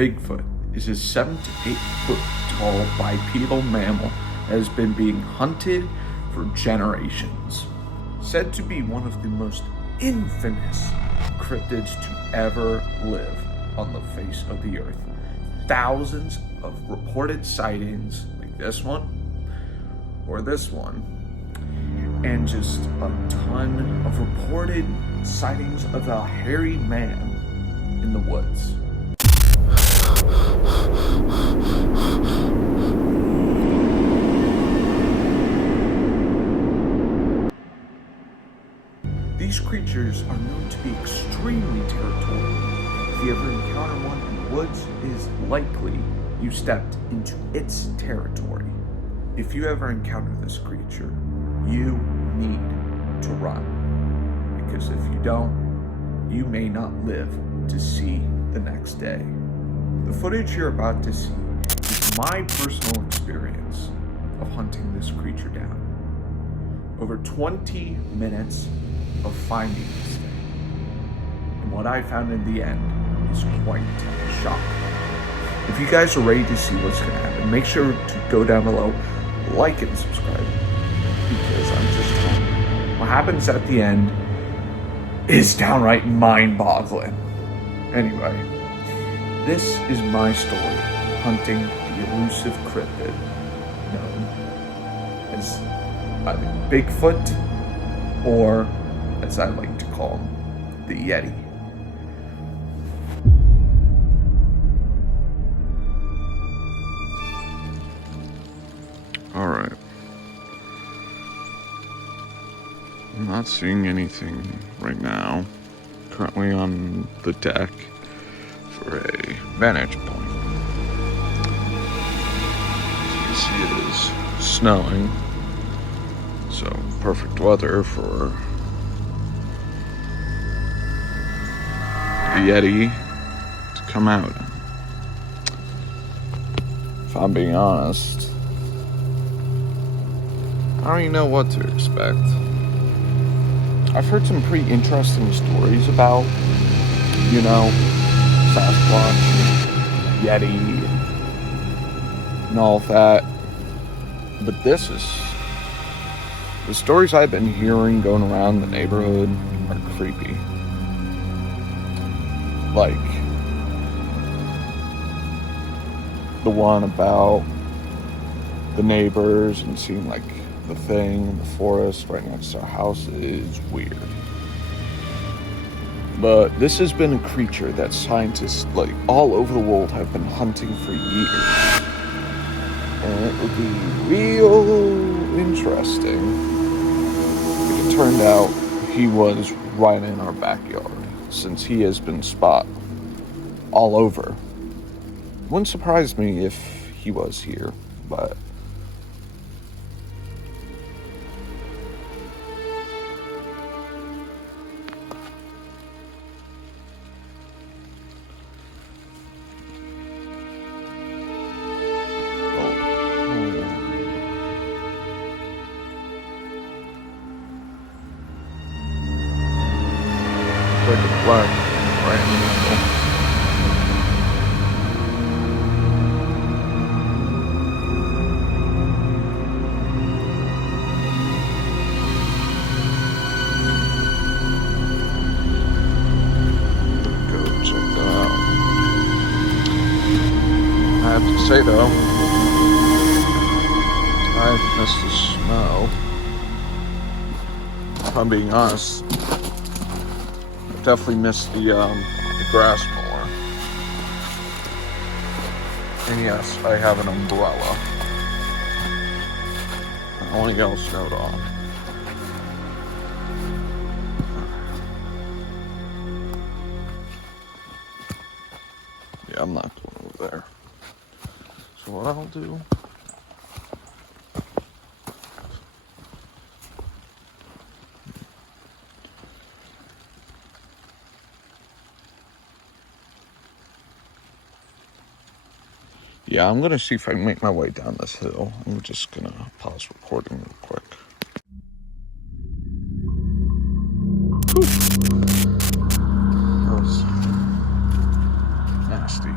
Bigfoot is a 7 to 8 foot tall bipedal mammal that has been being hunted for generations. Said to be one of the most infamous cryptids to ever live on the face of the earth. Thousands of reported sightings like this one or this one, and just a ton of reported sightings of a hairy man in the woods. These creatures are known to be extremely territorial. If you ever encounter one in the woods, it is likely you stepped into its territory. If you ever encounter this creature, you need to run. Because if you don't, you may not live to see the next day. The footage you're about to see is my personal experience of hunting this creature down. Over 20 minutes of finding this thing. And what I found in the end is quite shocking. If you guys are ready to see what's going to happen, make sure to go down below, like and subscribe, because I'm just telling you, what happens at the end is downright mind-boggling. Anyway, this is my story hunting the elusive cryptid known as either Bigfoot or, as I like to call him, the Yeti. Alright. I'm not seeing anything right now. Currently on the deck for a vantage point. As you can see, it is snowing. So, perfect weather for the Yeti to come out. If I'm being honest, I don't even know what to expect. I've heard some pretty interesting stories about, Sasquatch, Yeti, and all of that. But the stories I've been hearing going around the neighborhood are creepy. Like the one about the neighbors and seeing like the thing in the forest right next to our house is weird. But this has been a creature that scientists like all over the world have been hunting for years. And it would be real interesting if it turned out he was right in our backyard, since he has been spot all over. Wouldn't surprise me if he was here, but Like a black right in the middle. go check that out. I have to say though, I missed the snow. If I'm being honest, I definitely missed the grass more. And yes, I have an umbrella. I only got snowed on. Yeah, I'm not going over there. So what I'll do, yeah, I'm gonna see if I can make my way down this hill. I'm just gonna pause recording real quick. Whew. That was nasty.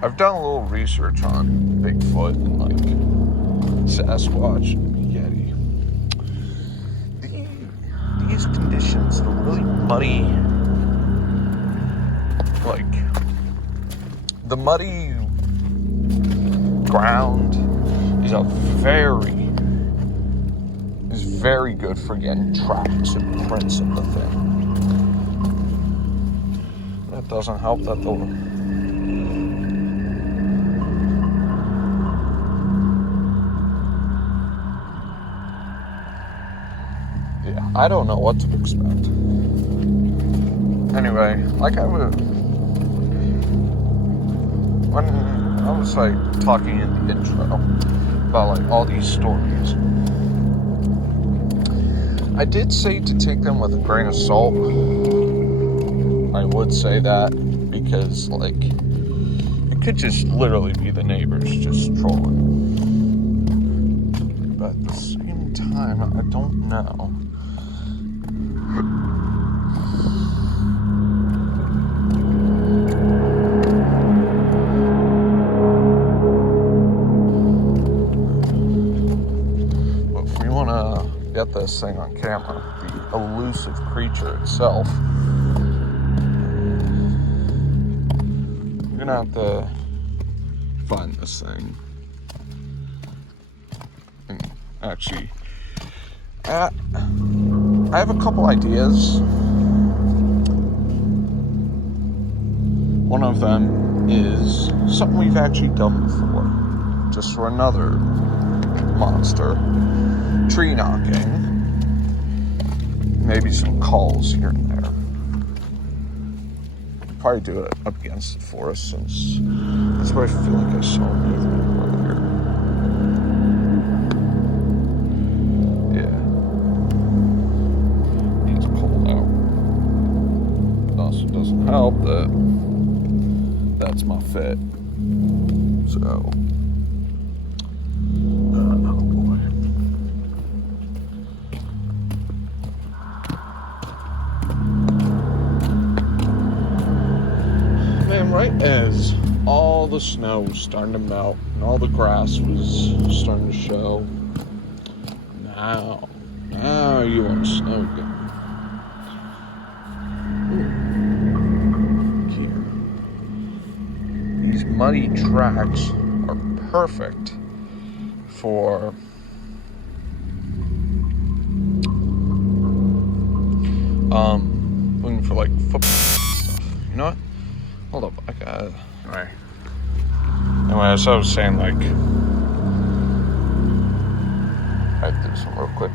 I've done a little research on Bigfoot and like Sasquatch and Yeti. These conditions are really muddy. Like the muddy ground is very good for getting tracks and prints of the thing. That doesn't help that I don't know what to expect. Anyway, when I was like talking in the intro about like all these stories, I did say to take them with a grain of salt. I would say that because like it could just literally be the neighbors just trolling. But at the same time, I don't know. Get this thing on camera, the elusive creature itself, you're gonna have to find this thing. And actually, I have a couple ideas. One of them is something we've actually done before, just for another monster. Tree knocking, maybe some calls here and there. Probably do it up against the forest since that's where I feel like I saw movement earlier. Yeah. He's pulled out. It also doesn't help that that's my fit. So. Right as all the snow was starting to melt and all the grass was starting to show, now you are snow again. Here. These muddy tracks are perfect for looking for like football stuff. You know what? Hold up, I got it. Anyway, as I was saying, like, I do some real quick.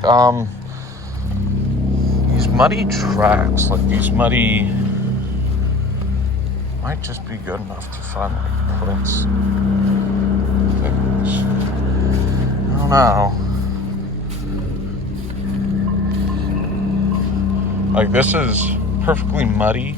These muddy tracks, like these muddy, might just be good enough to find like prints, things. I don't know. Like this is perfectly muddy.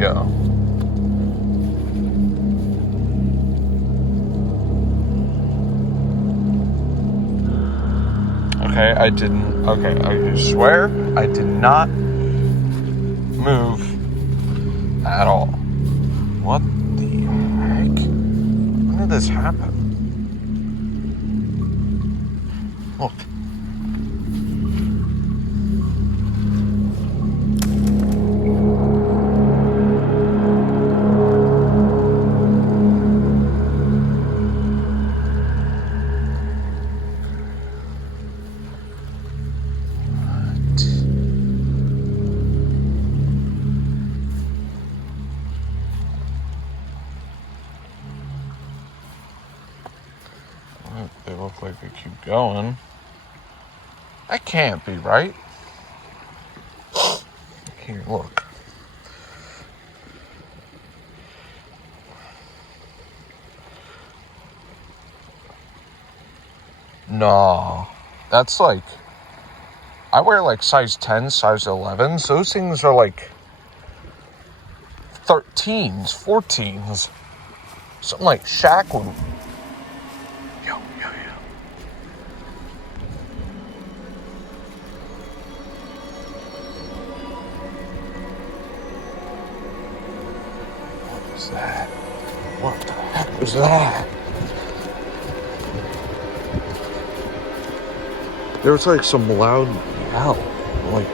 Yeah. Okay, I didn't. Okay, I swear I did not move at all. What the heck? When did this happen? Look. They look like they keep going. That can't be right. Here, look. No. That's like... I wear like size 10, size 11s. Those things are like 13s, 14s. Something like Shaq would. Yo. What was that? What the heck was that? There was like some loud yell, like.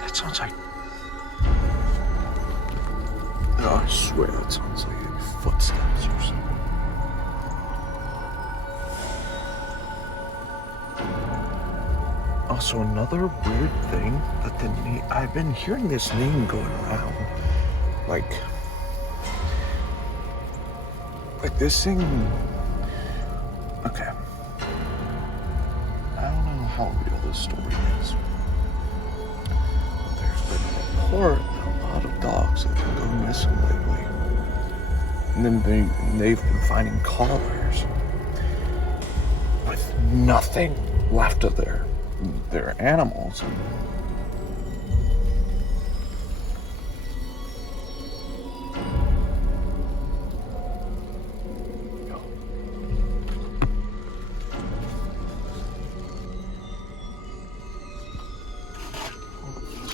That sounds like... Oh, I swear that sounds like footsteps or something. Also, another weird thing that I've been hearing this name going around. Like this thing... Okay. I don't know how real this story is. There's been a report that a lot of dogs have been going missing lately. And then they've been finding collars with nothing left of their animals.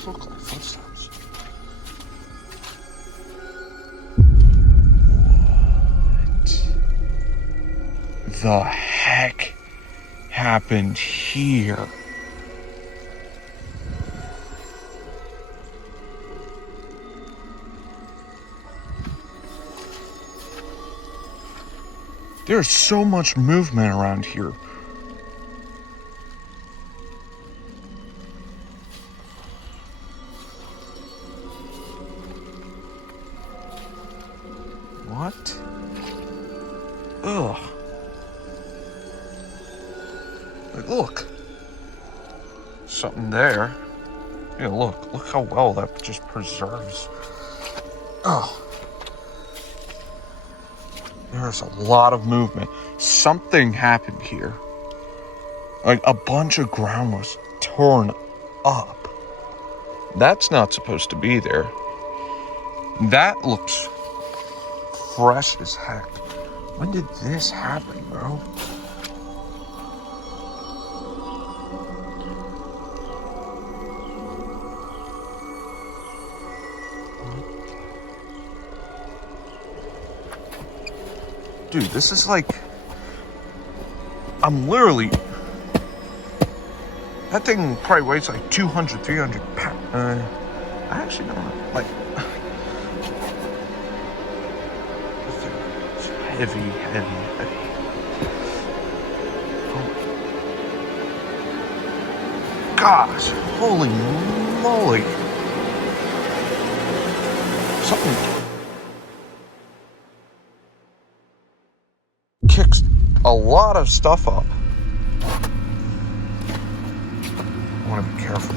Look like footsteps. What the heck happened here? There's so much movement around here. What? Ugh. Like, look. Something there. Yeah, look how well that just preserves. Oh. There's a lot of movement. Something happened here. Like, a bunch of ground was torn up. That's not supposed to be there. That looks fresh as heck. When did this happen, bro? Dude, this is like... I'm literally... That thing probably weighs like 200, 300 pounds. I actually don't know. Like... It's heavy. Oh. Gosh, holy moly. Something... kicks a lot of stuff up. I want to be careful.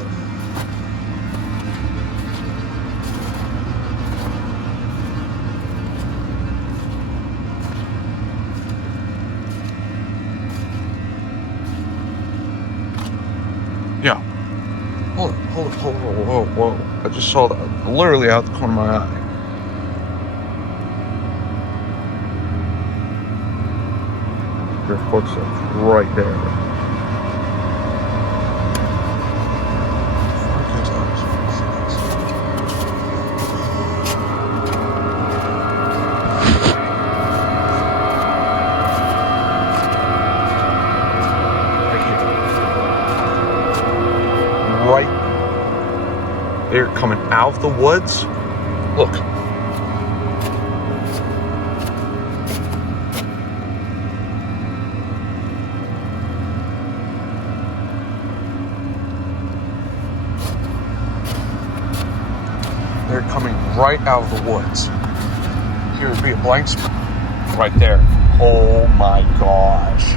Yeah. Hold on. Whoa. I just saw that literally out the corner of my eye. Their footsteps right there. out of the woods. Look. They're coming right out of the woods. Here would be a blank spot right there. Oh my gosh.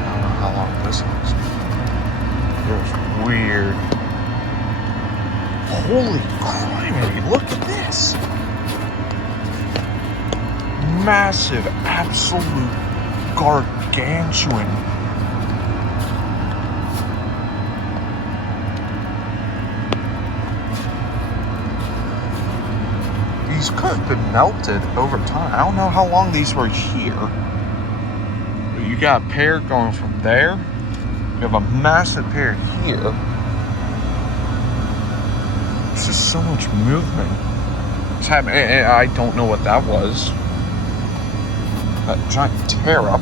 I don't know how long this is. It's weird. Holy criminy, look at this. Massive, absolute gargantuan. These could have been melted over time. I don't know how long these were here. But you got a pair going from there. You have a massive pair here. There's just so much movement. It's happening. I don't know what that was. That giant tear up.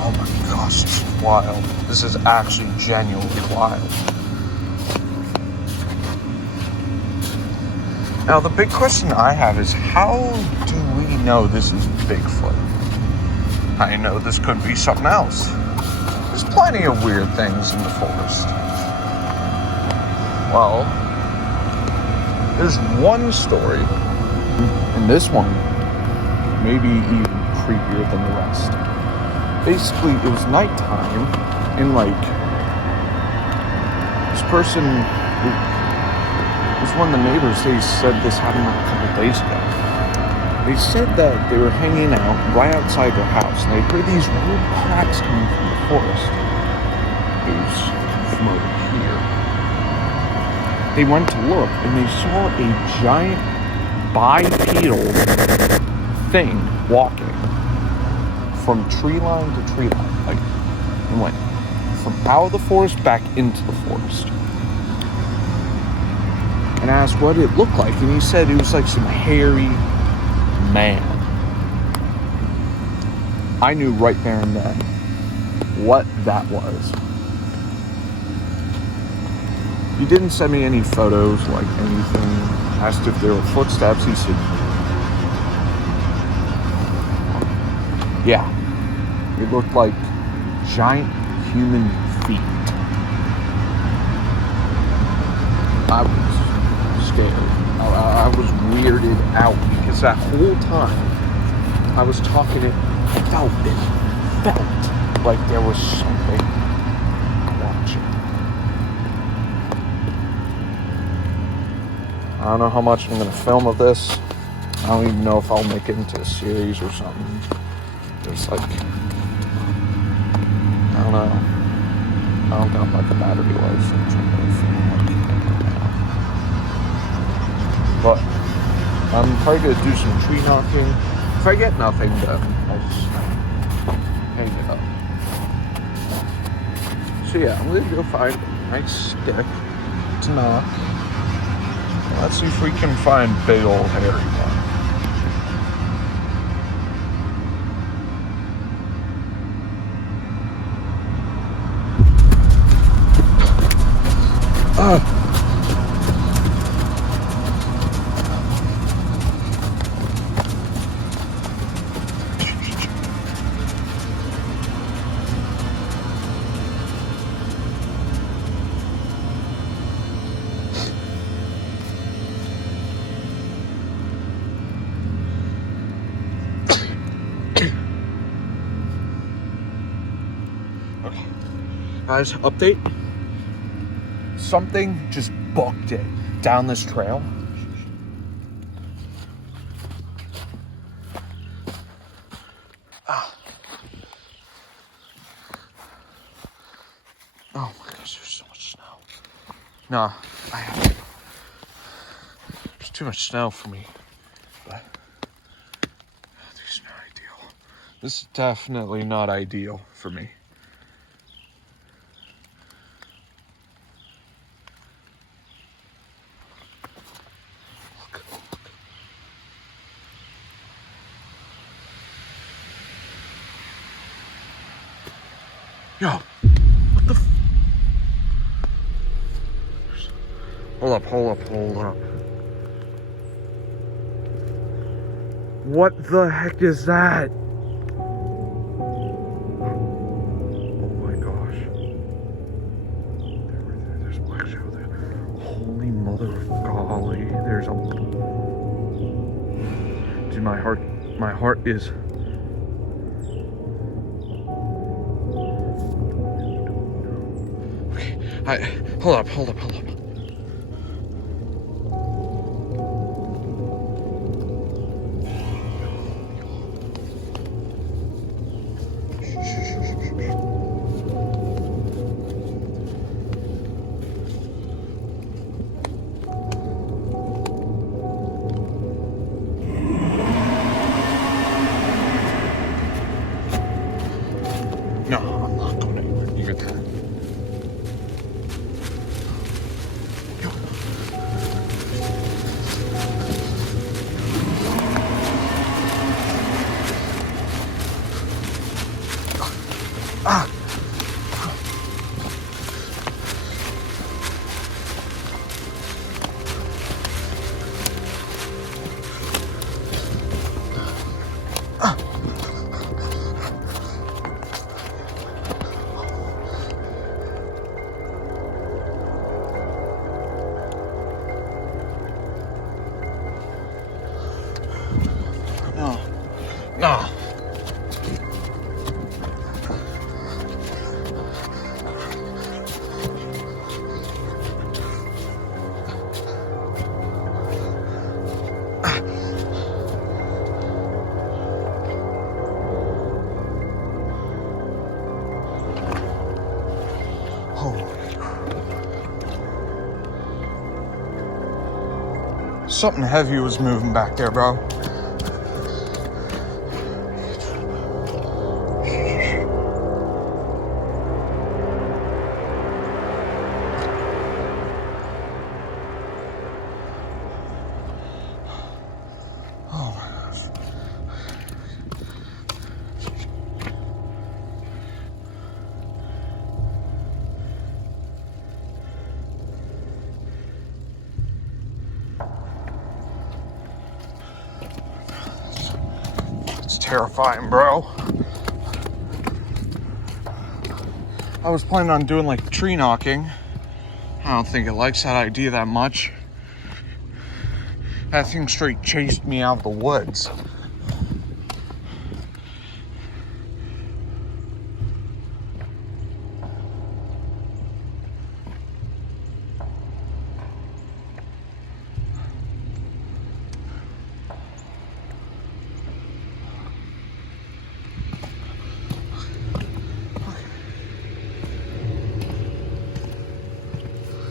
Oh my gosh, this is wild. This is actually genuinely wild. Now, the big question I have is, how do we know this is Bigfoot? I know this could be something else. There's plenty of weird things in the forest. Well, there's one story, and this one maybe even creepier than the rest. Basically, it was nighttime, and this person, it was one of the neighbors, they said this happened a couple days ago. They said that they were hanging out right outside their house, and they heard these weird cracks coming from the forest. It was from over here. They went to look, and they saw a giant bipedal thing walking from tree line to tree line, and went from out of the forest back into the forest. And I asked what it looked like, and he said it was like some hairy man. I knew right there and then what that was. He didn't send me any photos, anything. Asked if there were footsteps. He said, yeah, it looked like giant human feet. I was scared. I was weirded out because that whole time I was talking, it felt like there was something watching. I don't know how much I'm going to film of this. I don't even know if I'll make it into a series or something. There's I don't know. I don't got a battery life, so I'm trying to film But I'm probably going to do some tree knocking. If I get nothing, then I'll just hang it up. So yeah, I'm going to go find a nice stick to knock. Let's see if we can find big old hairy one. Okay. Guys, update. Something just booked it down this trail. Oh my gosh, there's so much snow. Nah, there's too much snow for me. But this is not ideal. This is definitely not ideal for me. Yo, what the Hold up. What the heck is that? Oh my gosh. There's black shadow there. Holy mother of golly. There's a... Dude, my heart is... Okay, hold up. No, I'm not going anywhere near that. No. Something heavy was moving back there, bro. Oh my gosh. It's terrifying, bro. I was planning on doing like tree knocking. I don't think it likes that idea that much. That thing straight chased me out of the woods.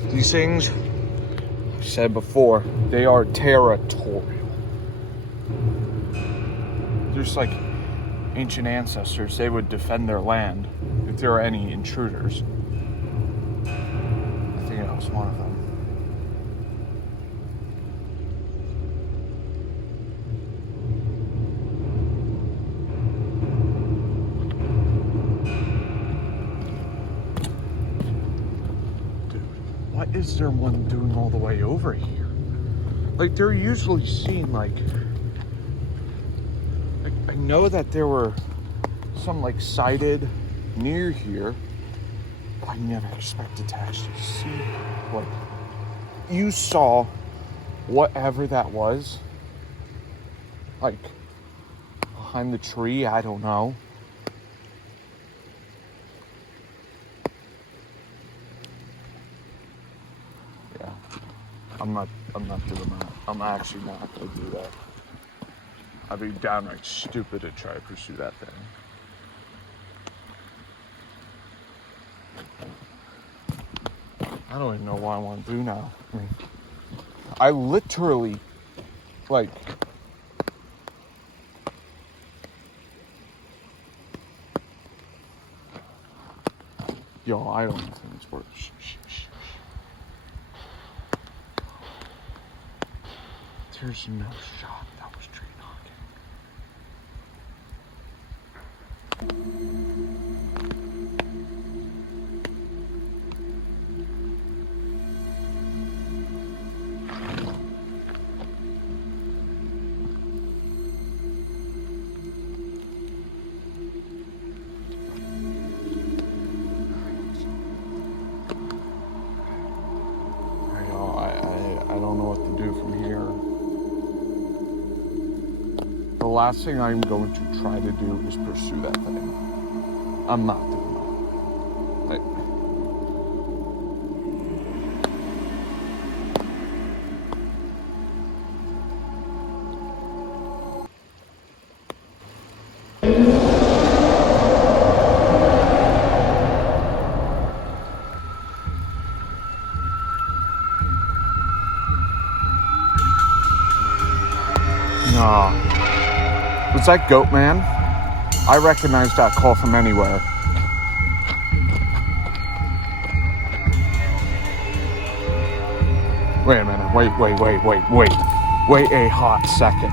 These things, I said before, they are territorial. There's like ancient ancestors, they would defend their land if there were any intruders. I think that was one of them. What is there one doing all the way over here? Like, they're usually seen, like I know that there were some, like, sighted near here, but I never expected to actually see, like, you saw whatever that was, like, behind the tree, I don't know. I'm not doing that. I'm actually not gonna do that. I'd be downright stupid to try to pursue that thing. I don't even know what I want to do now. I mean, I literally, like, yo, I don't think it's worth it. There's no shot that was tree knocking. the last thing I'm going to try to do is pursue that thing. I'm not doing that. Was that Goat Man? I recognize that call from anywhere. Wait a minute. Wait a hot second.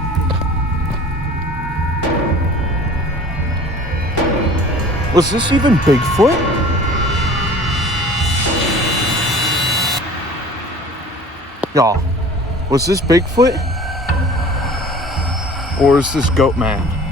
Was this even Bigfoot? Y'all, was this Bigfoot? Or is this Goat Man?